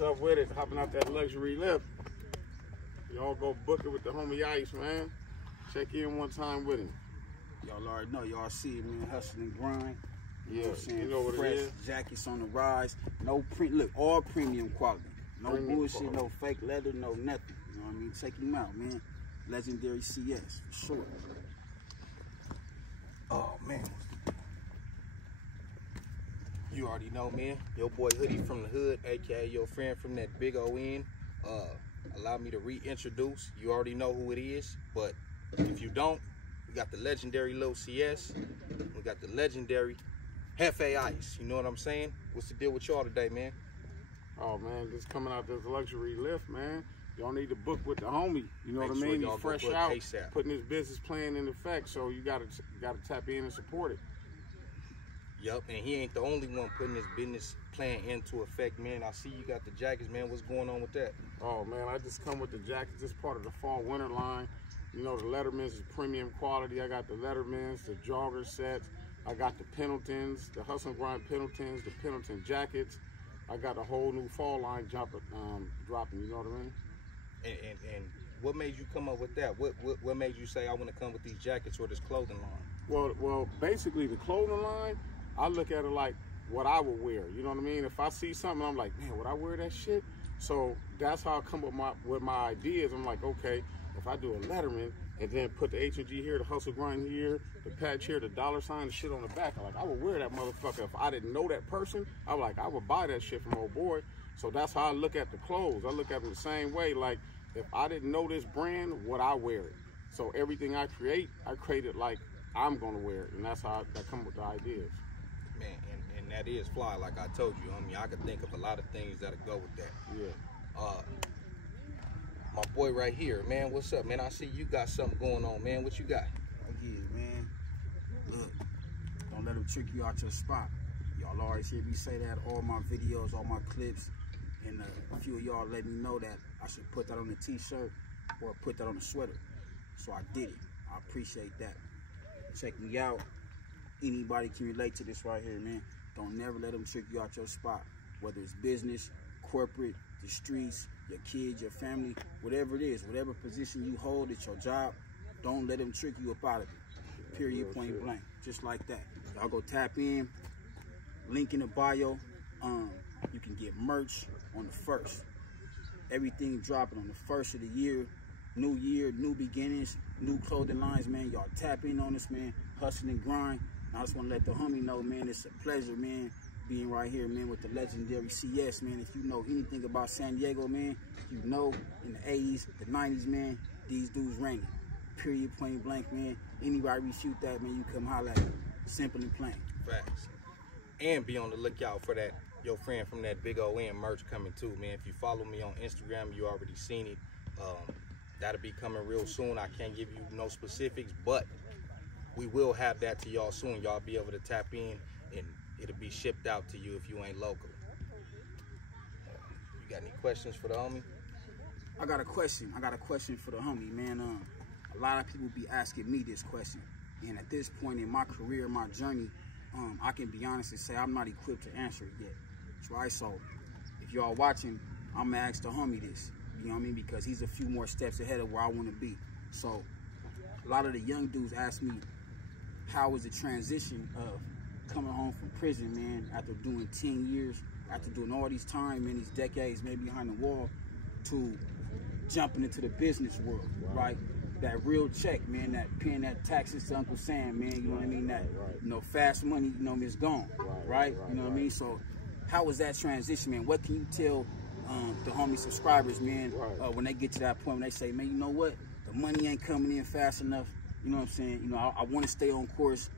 What's up with it? Hopping out that luxury lift. Y'all go book it with the homie Ice, man. Check in one time with him. Y'all already know. Y'all see it, man. Hustle and grind. Yeah, know what I'm saying? you know what Fresh it is. jackets on the rise. No print. Look, all premium quality. No Premium bullshit, quality. no fake leather, no nothing. You know what I mean? Check him out, man. Legendary CS, for sure. Oh, man. You already know, man. Your boy Hoodie from the hood, a.k.a. your friend from that big O-N. Allow me to reintroduce. You already know who it is, but if you don't, we got the legendary Lil CS. We got the legendary Jefe ICE. You know what I'm saying? What's the deal with y'all today, man? Oh, man, just coming out this luxury lift, man. Y'all need to book with the homie. You know Make what I sure mean? y'all He's go fresh book out, ASAP. putting his business plan in effect, so you gotta tap in and support it. Yup, and he ain't the only one putting his business plan into effect, man. I see you got the jackets, man. What's going on with that? Oh, man, I just come with the jackets. This part of the fall-winter line. You know, the Letterman's is premium quality. I got the Letterman's, the jogger sets. I got the Pendletons, the Hustle and Grind Pendletons, the Pendleton jackets. I got a whole new fall line dropping, you know what I mean? And what made you come up with that? What made you say I want to come with these jackets or this clothing line? Well, basically the clothing line, I look at it like what I would wear. You know what I mean? If I see something, I'm like, man, would I wear that shit? So that's how I come up with my ideas. I'm like, okay, if I do a Letterman and then put the H&G here, the Hustle Grind here, the patch here, the dollar sign, the shit on the back, I'm like, I would wear that motherfucker. If I didn't know that person, I'm like, I would buy that shit from old boy. So that's how I look at the clothes. I look at them the same way. Like, if I didn't know this brand, would I wear it? So everything I create it like I'm gonna wear it, and that's how I come with the ideas. Man, and that is fly, like I told you, homie. I could think of a lot of things that'll go with that. Yeah. My boy right here, man, what's up, man? I see you got something going on, man. What you got? Oh, yeah, man. Look, don't let them trick you out your spot. Y'all always hear me say that, all my videos, all my clips, and a few of y'all let me know that I should put that on a t-shirt or put that on a sweater. So I did it. I appreciate that. Check me out. Anybody can relate to this right here, man. Don't never let them trick you out your spot. Whether it's business, corporate, the streets, your kids, your family, whatever it is, whatever position you hold at your job, don't let them trick you up out of it. Period, point blank. Just like that. Y'all go tap in. Link in the bio. You can get merch on the 1st. Everything dropping on the 1st of the year, new beginnings, new clothing lines, man. Y'all tap in on this, man. Hustle and grind. And I just want to let the homie know, man, it's a pleasure, man, being right here, man, with the legendary CS, man. If you know anything about San Diego, man, you know in the 80s, the 90s, man, these dudes raining. Period, point blank, man. Anybody refute that, man, you come holler at me. Simple and plain. Facts. And be on the lookout for that, your friend from that big O-N merch coming too, man. If you follow me on Instagram, you already seen it. That'll be coming real soon. I can't give you no specifics, but we will have that to y'all soon. Y'all be able to tap in, and it'll be shipped out to you if you ain't local. You got any questions for the homie? I got a question. For the homie, man. A lot of people be asking me this question, and at this point in my career, my journey, I can be honest and say I'm not equipped to answer it yet. That's right. So if y'all watching, I'm gonna ask the homie this. You know what I mean? Because he's a few more steps ahead of where I want to be. So a lot of the young dudes ask me, how was the transition of coming home from prison, man, after doing 10 years, after doing all these time, man, these decades, maybe behind the wall, to jumping into the business world, right? That real check, man, that paying that taxes to Uncle Sam, man, you know what I mean? That, you know, fast money, you know, it's gone, right? You know what I mean? So how was that transition, man? What can you tell the homie subscribers, man, when they get to that point when they say, man, you know what? The money ain't coming in fast enough. You know what I'm saying? You know, I want to stay on course,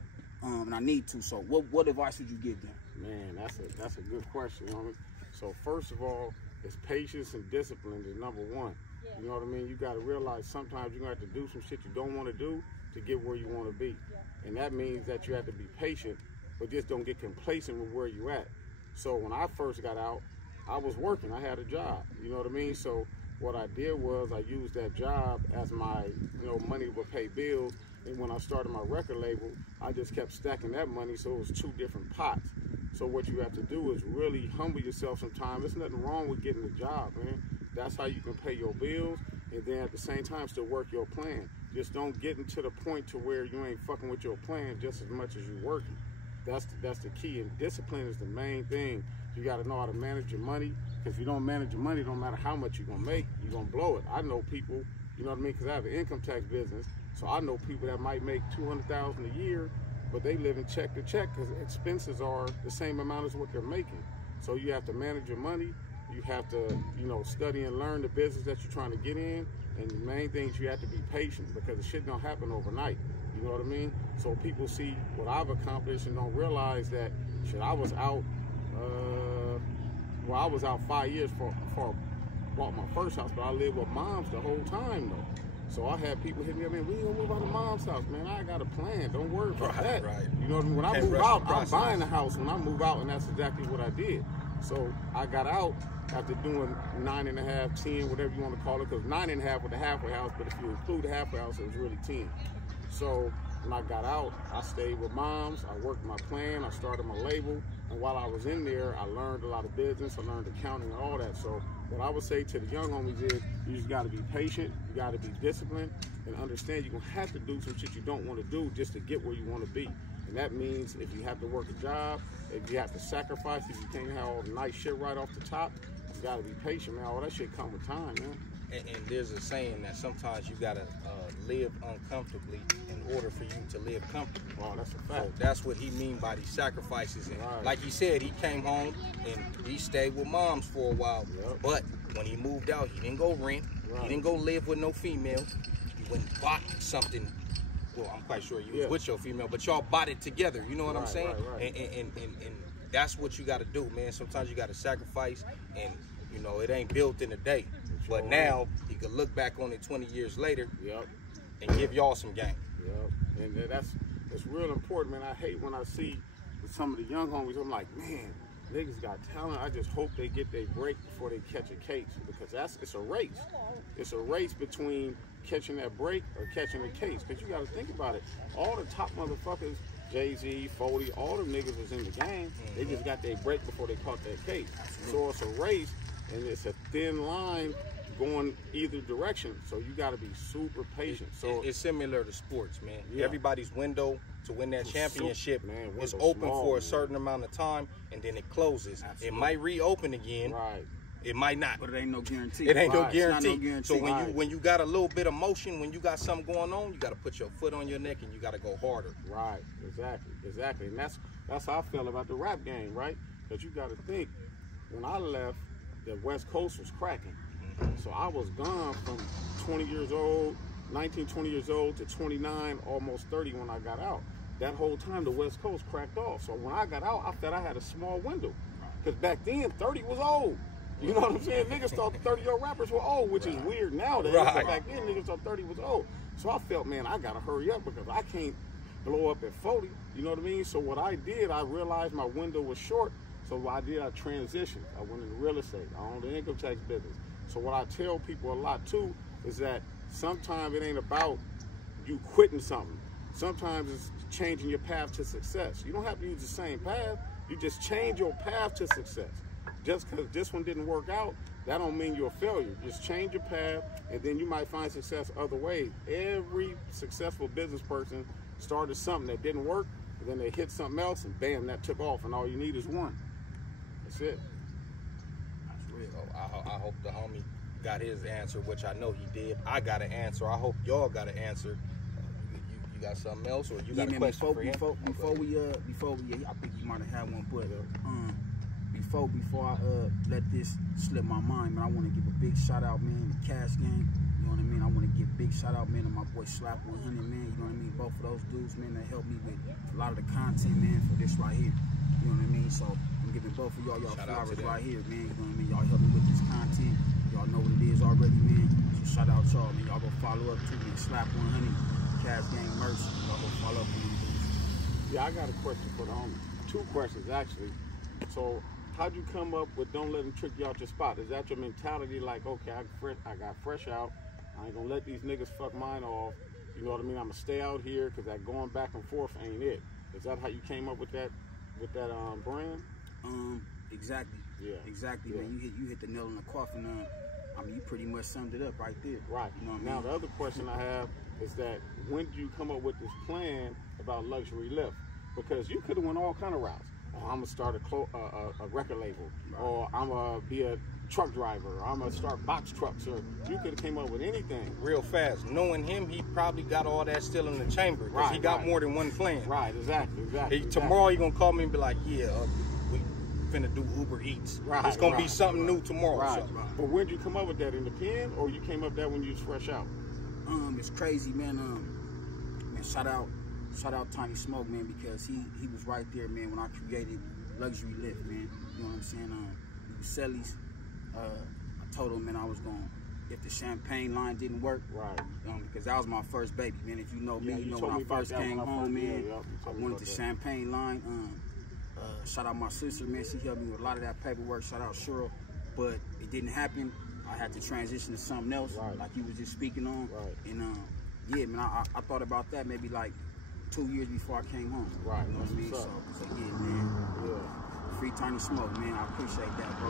and I need to. So what advice would you give them? Man, that's a good question, homie. So first of all, it's patience and discipline is number one. You know what I mean? You got to realize sometimes you're going to have to do some shit you don't want to do to get where you want to be. And that means that you have to be patient, but just don't get complacent with where you at. So when I first got out, I was working. I had a job. You know what I mean? So what I did was I used that job as my, you know, money would pay bills. And when I started my record label, I just kept stacking that money, so it was two different pots. So what you have to do is really humble yourself sometimes. There's nothing wrong with getting a job, man. That's how you can pay your bills, and then at the same time still work your plan. Just don't get into the point to where you ain't fucking with your plan just as much as you working. That's the key, and discipline is the main thing. You got to know how to manage your money, because if you don't manage your money, it don't matter how much you're gonna make, you're gonna blow it. I know people, you know what I mean, because I have an income tax business, so I know people that might make $200,000 a year, but they live in check to check because expenses are the same amount as what they're making. So you have to manage your money. You have to, you know, study and learn the business that you're trying to get in. And the main thing is you have to be patient, because the shit don't happen overnight. You know what I mean? So people see what I've accomplished and don't realize that, shit, I was out, I was out 5 years before I bought my first house, but I lived with moms the whole time though. So I had people hit me up, man, we gonna move out of mom's house, man. I got a plan. Don't worry about that. Right. You know what I mean? When I move out, I'm buying a house when I move out, and that's exactly what I did. So I got out after doing 9.5, 10, whatever you want to call it, because 9.5 was the halfway house, but if you include the halfway house, it was really 10. So when I got out, I stayed with moms, I worked my plan, I started my label, and while I was in there, I learned a lot of business, I learned accounting and all that. So what I would say to the young homies is, you just gotta be patient, you gotta be disciplined, and understand you're gonna have to do some shit you don't wanna do just to get where you wanna be. And that means if you have to work a job, if you have to sacrifice, if you can't have all the nice shit right off the top, you gotta be patient, man. All that shit come with time, man. And there's a saying that sometimes you gotta live uncomfortably in order for you to live comfortably. Wow, that's a fact. So that's what he mean by these sacrifices. And right. Like he said, he came home and he stayed with moms for a while. Yep. But when he moved out, he didn't go rent. Right. He didn't go live with no female. He went and bought something. Well, I'm quite sure you was with your female, but y'all bought it together. You know what I'm saying? Right. And that's what you got to do, man. Sometimes you got to sacrifice, and you know it ain't built in a day. But now he could look back on it 20 years later, and give y'all some game. And that's real important, man. I hate when I see some of the young homies. I'm like, man, niggas got talent. I just hope they get their break before they catch a case, because it's a race. It's a race between catching that break or catching a case. Because you got to think about it. All the top motherfuckers, Jay-Z, 40, all them niggas was in the game. They just got their break before they caught that case. So it's a race, and it's a thin line going either direction. So you got to be super patient. So it's similar to sports, man. Everybody's window to win that championship is open for a certain amount of time, and then it closes. It might reopen again. Right. It might not. But it ain't no guarantee. It ain't no guarantee. It's not no guarantee. So when you got a little bit of motion, when you got something going on, you got to put your foot on your neck and you got to go harder. Right. Exactly. And that's how I feel about the rap game, right? Because you got to think, when I left, the West Coast was cracking. So I was gone from 20 years old, 19, 20 years old to 29, almost 30 when I got out. That whole time, the West Coast cracked off. So when I got out, I thought I had a small window. Because back then, 30 was old. You know what I'm saying? Niggas thought 30-year-old rappers were old, which is weird nowadays. But back then, niggas thought 30 was old. So I felt, man, I got to hurry up because I can't blow up at 40. You know what I mean? So what I did, I realized my window was short. So what I did, I transitioned. I went into real estate. I owned the income tax business. So what I tell people a lot, too, is that sometimes it ain't about you quitting something. Sometimes it's changing your path to success. You don't have to use the same path. You just change your path to success. Just because this one didn't work out, that don't mean you're a failure. Just change your path, and then you might find success other ways. Every successful business person started something that didn't work, and then they hit something else, and bam, that took off, and all you need is one. That's it. That's real. I hope the homie got his answer, which I know he did. I got an answer. I hope y'all got an answer. You got something else, or you got a question for him? Before we, I think you might have had one, but before I let this slip my mind, man, I want to give a big shout out, man, to Cash Gang. You know what I mean? I want to give a big shout out, man, to my boy Slap 100, man. You know what I mean? Both of those dudes, man, that helped me with a lot of the content, man, for this right here. You know what I mean? So I'm giving both of y'all flowers right here, man. You know what I mean? Y'all help me with this content. Y'all know what it is already, man. So shout out y'all, man. Y'all go follow up too, man. Slap 100, Cash Gang merch. Y'all go follow up on them dudes. Yeah, I got a question for the homie. Two questions, actually. So how'd you come up with don't let them trick you out your spot? Is that your mentality, like, okay, I got fresh out, I ain't gonna let these niggas fuck mine off, you know what I mean? I'm gonna stay out here because that going back and forth ain't it. Is that how you came up with that brand. Exactly. Yeah. Exactly, Yeah. man. You hit the nail on the coffin. I mean, you pretty much summed it up right there. Right. You know what Now I mean? the other question I have is that when did you come up with this plan about luxury lift? Because you could have went all kind of routes. Oh, I'm gonna start a record label, or I'm gonna be a truck driver, or I'm gonna start box trucks, or you could have came up with anything. Real fast. Knowing him, he probably got all that still in the chamber because he got more than one plan. Right. Exactly. Tomorrow he gonna call me and be like, yeah, we finna do Uber Eats. Right. It's gonna be something new tomorrow. Right. So. But when did you come up with that, in the pen, or you came up with that when you was fresh out? It's crazy, man. Man, shout out Tiny Smoke, man, because he was right there, man, when I created Luxury Lift, man. You know what I'm saying? He was Selly's. I told him, man, I was going, if the champagne line didn't work, right? Because that was my first baby, man. If you know me, you know when I first came home, man, I wanted the champagne line. Shout out my sister, man. She helped me with a lot of that paperwork. Shout out Cheryl. But it didn't happen. I had to transition to something else, like you was just speaking on. Right. And yeah, man, I thought about that maybe like 2 years before I came home. Right. You know what I mean? So yeah, man. Yeah. Free Tiny Smoke, man. I appreciate that, bro.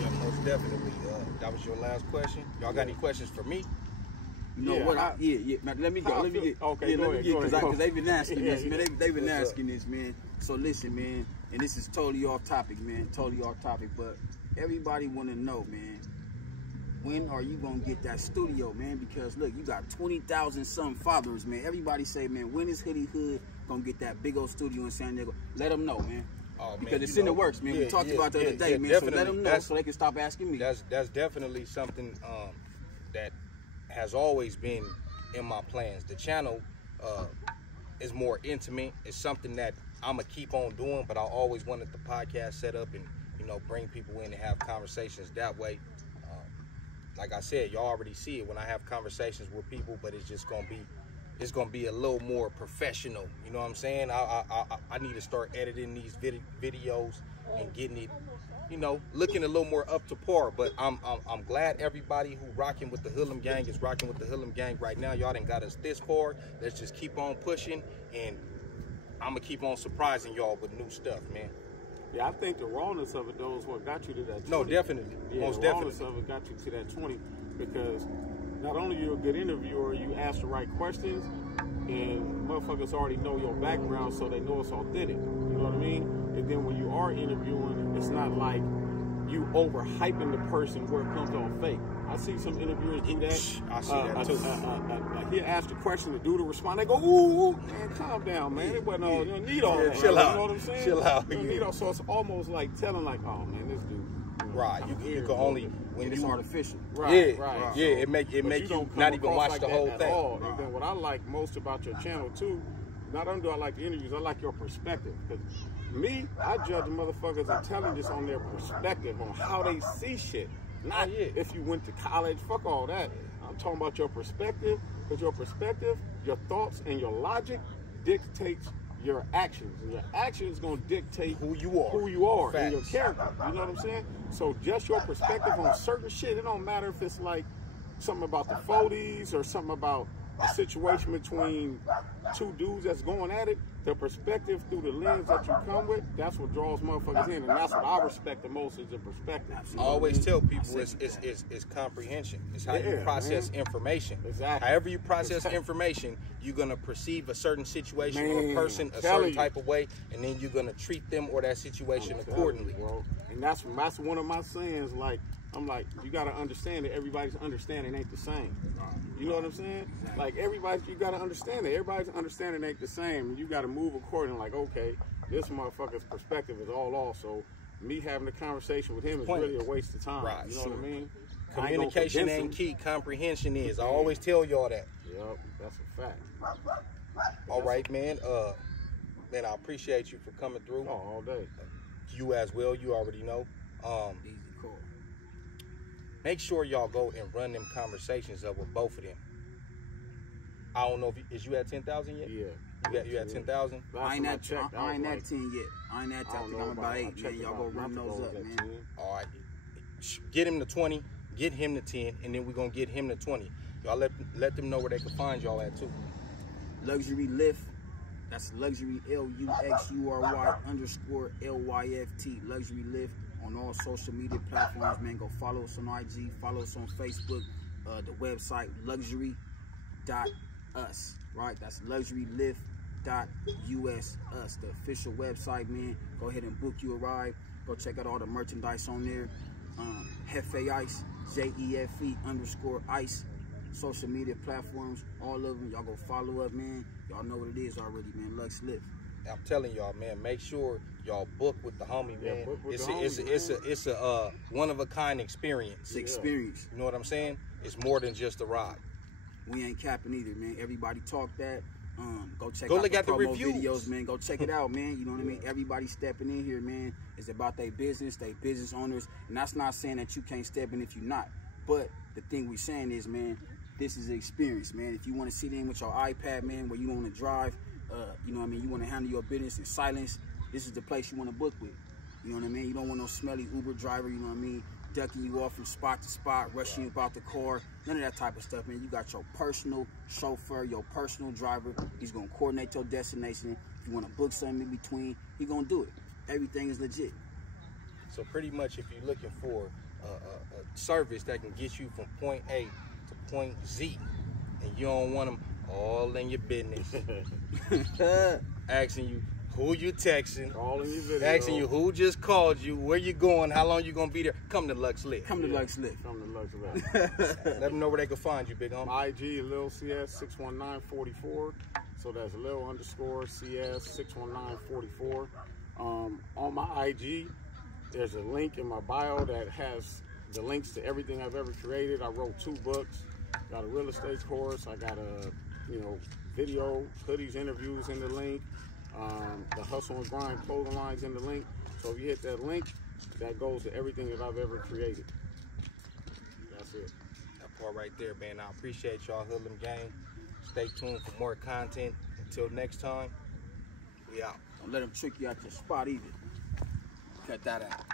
Yeah, most definitely. That was your last question. Y'all got any questions for me? You know what? Man, let me go. Let me get. Okay, go ahead. Because they've been asking this, man. They've been asking this, man. So listen, man. And this is totally off topic, man. Totally off topic. But everybody want to know, man. When are you gonna get that studio, man? Because look, you got 20,000 some followers, man. Everybody say, man, when is Hoodie Hood gonna get that big old studio in San Diego? Let them know, man. Oh, because it's in the works, man. We talked about it the other day, man. So let them know so they can stop asking me. That's definitely something that has always been in my plans. The channel is more intimate. It's something that I'm gonna keep on doing, but I always wanted the podcast set up and bring people in and have conversations that way. Like I said, y'all already see it when I have conversations with people, but it's just gonna be a little more professional. You know what I'm saying? I need to start editing these videos and getting it, looking a little more up to par. But I'm glad everybody who rocking with the Hoodlum Gang is rocking with the Hoodlum Gang right now. Y'all done got us this far. Let's just keep on pushing, and I'm gonna keep on surprising y'all with new stuff, man. Yeah, I think the rawness of it, though, is what got you to that 20. No, definitely. Yeah, most the definitely. rawness of it got you to that 20 because not only you're a good interviewer, you ask the right questions, and motherfuckers already know your background, so they know it's authentic. You know what I mean? And then when you are interviewing, it's not like you overhyping the person where it comes off fake. I see some interviewers do that. I see that too. He'll ask the question, the dude will respond. They go, ooh, man, calm down, man. It wasn't all, you don't need all that. Chill out. You know what I'm saying? Chill out. You don't need all, so it's almost like telling, like, oh, man, this dude. Right. You can only, when it's you artificial. Right. Yeah, it make you not even watch the whole thing. Right. And then what I like most about your channel, too, not only do I like the interviews, I like your perspective. Because me, I judge motherfuckers' intelligence on their perspective, on how they see shit. Not if you went to college, fuck all that. I'm talking about your perspective, because your perspective, your thoughts, and your logic dictates your actions. And your actions going to dictate who you are and your character. You know what I'm saying? So just your perspective on certain shit, it don't matter if it's like something about the 40s or something about a situation between two dudes that's going at it. The perspective through the lens that you come with, that's what draws motherfuckers in, and that's what I respect the most is the perspective. I always tell people it's comprehension. It's how you process information. Exactly. However you process information, you're gonna perceive a certain situation or a person a certain type of way, and then you're gonna treat them or that situation accordingly. Bro. And that's one of my sayings. Like I'm like, you gotta understand that everybody's understanding ain't the same. You know what I'm saying? Like you gotta understand that everybody's understanding ain't the same. And you gotta move accordingly. Like, okay, this motherfucker's perspective is all off. So me having a conversation with him is really a waste of time. Right. You know what I mean? Communication ain't key. Comprehension is. I always tell y'all that. Yep, that's a fact. All right, man. Man, I appreciate you for coming through. Oh, all day. You as well. You already know. Easy call. Make sure y'all go and run them conversations up with both of them. I don't know if is you at 10,000 yet? Yeah. You at 10,000? I ain't at 10 yet. I ain't at 10. I think I'm about 8, man. Y'all go run those up, man. All right. Get him to 20. Get him to 10. And then we're going to get him to 20. Y'all let them know where they can find y'all at, too. Luxury Lift. That's luxury, LUXURY_LYFT, luxury lift on all social media platforms, man. Go follow us on IG, follow us on Facebook, the website luxury.us, right? That's luxurylift.us, the official website, man. Go ahead and book you a ride. Go check out all the merchandise on there. Jefe ICE, JEFE_ICE, social media platforms, all of them. Y'all go follow up, man. Y'all know what it is already, man. Lux Lift. I'm telling y'all, man, make sure y'all book with the homie, man. It's a one of a kind experience. It's experience. You know what I'm saying? It's more than just a ride. We ain't capping either, man. Everybody talk that. Go check Go out look the at the promo reviews. videos, man. Go check it out, man. You know what I mean? Everybody stepping in here, man. It's about their business owners. And that's not saying that you can't step in if you're not. But the thing we saying is, man, this is an experience, man. If you want to sit in with your iPad, man, where you want to drive, you know what I mean, you want to handle your business in silence, this is the place you want to book with. You know what I mean? You don't want no smelly Uber driver, you know what I mean, ducking you off from spot to spot, rushing you about the car, none of that type of stuff, man. You got your personal chauffeur, your personal driver. He's going to coordinate your destination. If you want to book something in between, he's going to do it. Everything is legit. So pretty much if you're looking for a service that can get you from point A to point Z, and you don't want them all in your business, asking you who you texting, asking you who just called you, where you going, how long you gonna be there, come to Lux Lift. Come to Lux Lift. Come to Lux Lift. Let them know where they can find you, big homie. My IG is Lil CS 61944. So that's Lil_CS 61944. On my IG, there's a link in my bio that has the links to everything I've ever created. I wrote 2 books, got a real estate course, I got a, video, hoodies, interviews in the link, the Hustle and Grind clothing lines in the link. So if you hit that link, that goes to everything that I've ever created. That's it. That part right there, man. I appreciate y'all, Hoodlum Gang. Stay tuned for more content. Until next time, we out. Don't let them trick you out your spot either. Cut that out.